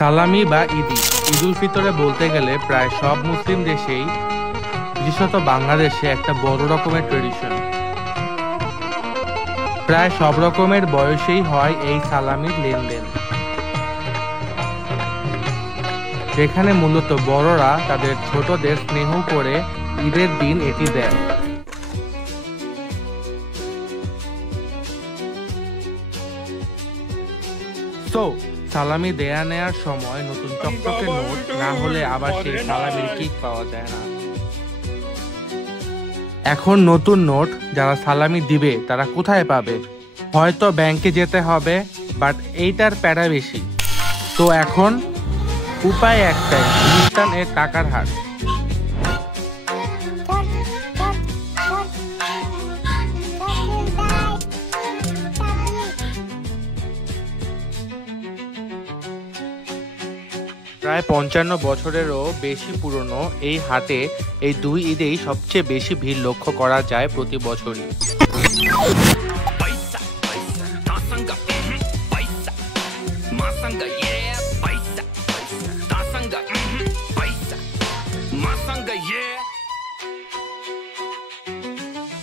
সালামি বা ঈদি ঈদ উল ফিতরে বলতে গেলে প্রায় সব মুসলিম দেশেই, বিশেষত বাংলাদেশে একটা বড় রকমের ট্রেডিশন। প্রায় সব রকমের বয়সেই হয় এই সালামির লেনদেন, যেখানে মূলত বড়রা তাদের ছোটদের স্নেহ করে ঈদের দিন এটি দেন। সো সালামি দেয়া নেয়ার সময় নতুন চকচকে নোট না হলে আবার সেই সালামির কিক পাওয়া যায় না। এখন নতুন নোট যারা সালামি দিবে তারা কোথায় পাবে? হয়তো ব্যাংকে যেতে হবে, বাট এইটার প্যারা বেশি। তো এখন উপায় একটাই, হিন্দুস্তান এর টাকার হার। প্রায় 55 বছরেরও বেশি পুরনো এই হাটে এই দুই ঈদেই সবচেয়ে বেশি ভিড় লক্ষ্য করা যায় প্রতি বছরই।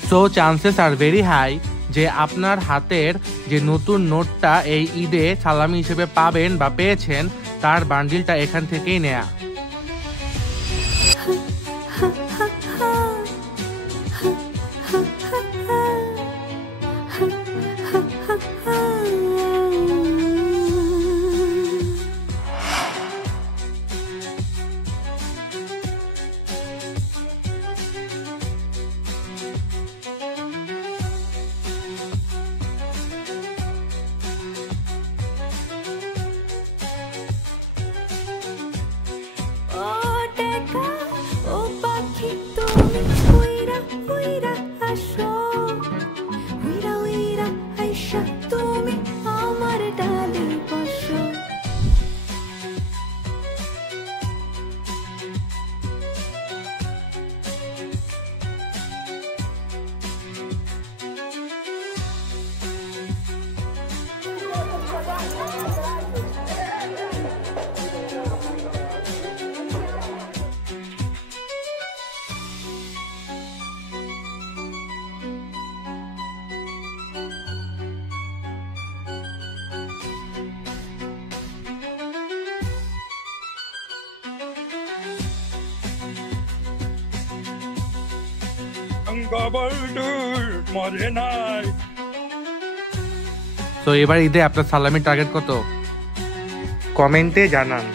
সো চান্সেস আর ভেরি হাই যে আপনার হাতের যে নতুন নোটটা এই ঈদে সালামি হিসেবে পাবেন বা পেয়েছেন, তার বান্ডিলটা এখান থেকেই নেয়া। তো এবার ঈদে আপনার সালামির টার্গেট কত? কমেন্টে জানান।